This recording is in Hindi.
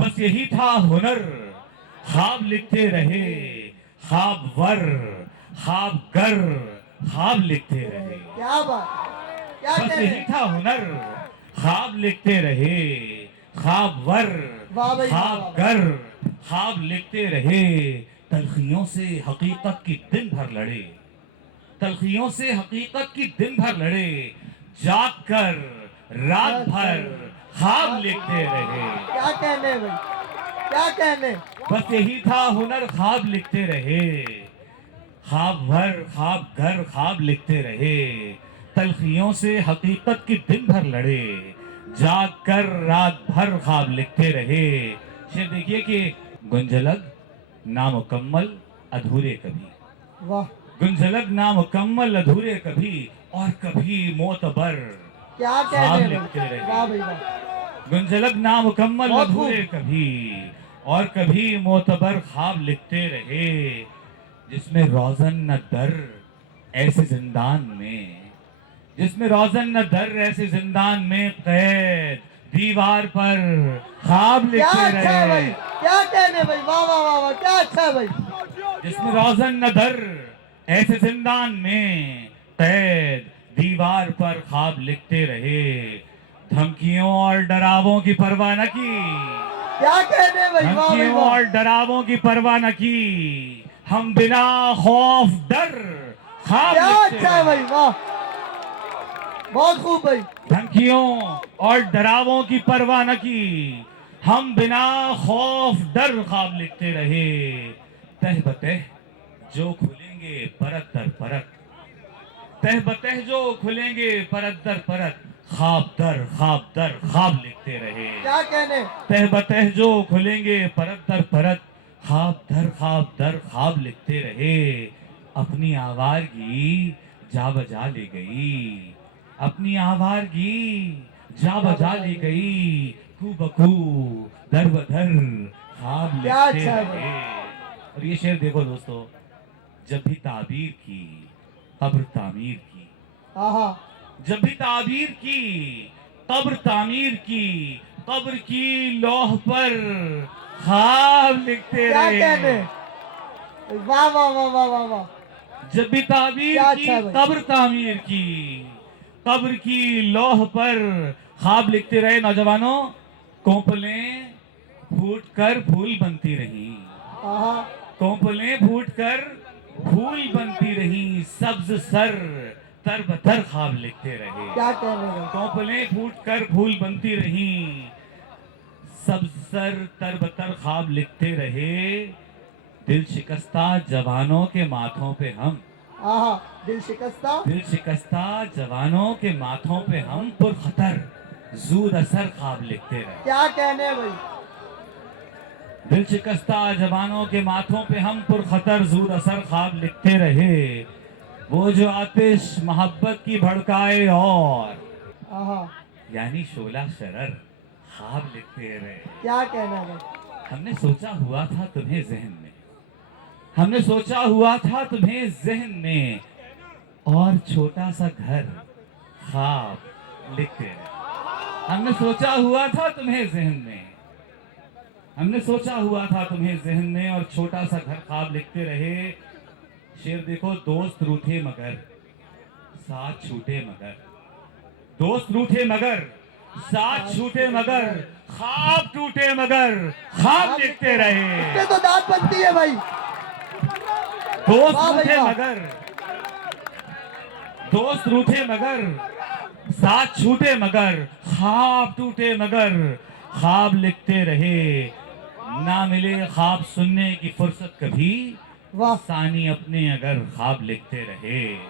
बस यही था हुनर, ख्वाब लिखते रहे, ख्वाब वर, ख्वाब गर, ख्वाब लिखते रहे। क्या बात, क्या बस कह यही रहे, था हुनर, ख्वाब लिखते रहे, ख्वाब वर, वाह भाई वाह, ख्वाब वाह, वाह। गर, ख्वाब लिखते रहे। तलखियों से हकीकत की दिन भर लड़े, तलखियों से हकीकत की दिन भर लड़े, जाग कर रात भर ख्वाब लिखते रहे। क्या कहने भाई, क्या कहने। बस यही था हुनर, ख्वाब लिखते रहे, ख्वाब भर ख्वाब घर ख्वाब लिखते रहे। तलखियों से हकीकत की दिन भर लड़े, जाग कर रात भर ख्वाब लिखते रहे। शेर देखिए कि गुंजलग नामुकम्मल अधूरे कभी, वाह, गुंजलग नामुकम्मल अधूरे कभी, और कभी मोतबर क्या ख्वाब कहने लिखते भाई, रहे। वाह भाई वाह। गुंजलग नामुकम्मल बहुत खूब। अधूरे कभी, और कभी मोतबर ख्वाब लिखते रहे। जिसमें रोजन न दर ऐसे जिंदान में, जिसमें रोजन न दर ऐसे जिंदान में, कैद दीवार पर ख्वाब क्या लिखते अच्छा है भाई, रहे। क्या कहने भाई, वाह वाह वाह वाह, क्या अच्छा है भाई। जिसमें रोजन न दर ऐसे जिंदान में, कैद दीवार पर ख्वाब लिखते रहे। धमकियों और डरावों की परवाह न की, क्या कहने भाई, वाह भाई धमकियों वाह। और डरावों की परवाह न की, हम बिना खौफ डर ख्वाब क्या लिखते अच्छा है रहे। भाई, वाह, बहुत खूब भाई। धमकियों और डरावों की परवाह न की, हम बिना खौफ डर ख्वाब लिखते रहे। तह बतह जो खुलेंगे परत दर परत, तह बतह जो खुलेंगे परत दर परत, ख्वाब दर ख्वाब लिखते रहे। क्या कहने, तह बतह जो खुलेंगे परत दर परत, ख्वाब दर ख्वाब लिखते रहे। अपनी आवारगी जा बजा ले गई, अपनी आवारगी जा बजा ले गई, कू बकू दर बदर ख्वाब क्या लिखते अच्छा है रहे। और ये शेर देखो दोस्तों, जब भी ताबीर की कब्र तामीर की, आहा, जब भी ताबीर की कब्र तामीर की, कब्र की लौह पर ख्वाब लिखते क्या रहे। कहने, वाह वाह वाह वाह वाह वाह। जब भी ताबीर क्या की अच्छा है भाई। कब्र तामीर की, कब्र की लौह पर ख्वाब लिखते रहे। नौजवानों, कोंपलें फूट कर फूल बनती रही, आहा, कोंपलें फूट कर फूल बनती रही, सब्ज सर तर बतर ख्वाब लिखते रहे। क्या कहने भाई, कोंपलें फूट कर फूल बनती रही, सब्ज सर तर बतर ख्वाब लिखते रहे। दिल शिकस्ता जवानों के माथों पे हम, आहा, दिल शिकस्ता, दिल शिकस्ता जवानों के माथों पे हम पुरखतर जूद असर ख्वाब लिखते रहे। क्या कहने भाई। दिल शिकस्ता जवानों के माथों पे हम पुरखतर जूद असर ख्वाब लिखते रहे। वो जो आतिश मोहब्बत की भड़काए, और आहा, यानी शोला शरर ख्वाब लिखते रहे। क्या कहना भाई, हमने सोचा हुआ था तुम्हें जहन में, हमने सोचा हुआ था तुम्हें जहन में, और छोटा सा घर ख्वाब लिखते रहे। हमने सोचा हुआ था तुम्हें जहन में, हमने सोचा हुआ था तुम्हें जहन में, और छोटा सा घर ख्वाब लिखते रहे। शेर देखो, दोस्त रूठे मगर साथ छूटे मगर, दोस्त रूठे मगर साथ छूटे मगर, ख्वाब टूटे मगर ख्वाब लिखते रहे। इसमें तो दांत बनती है भाई। दोस्त वाह भाई रूठे वाह। मगर, दोस्त रूठे मगर साथ छूटे मगर, ख्वाब टूटे मगर ख्वाब लिखते रहे। ना मिले ख्वाब सुनने की फुर्सत कभी, वाह, सानी अपने अगर ख्वाब लिखते रहे।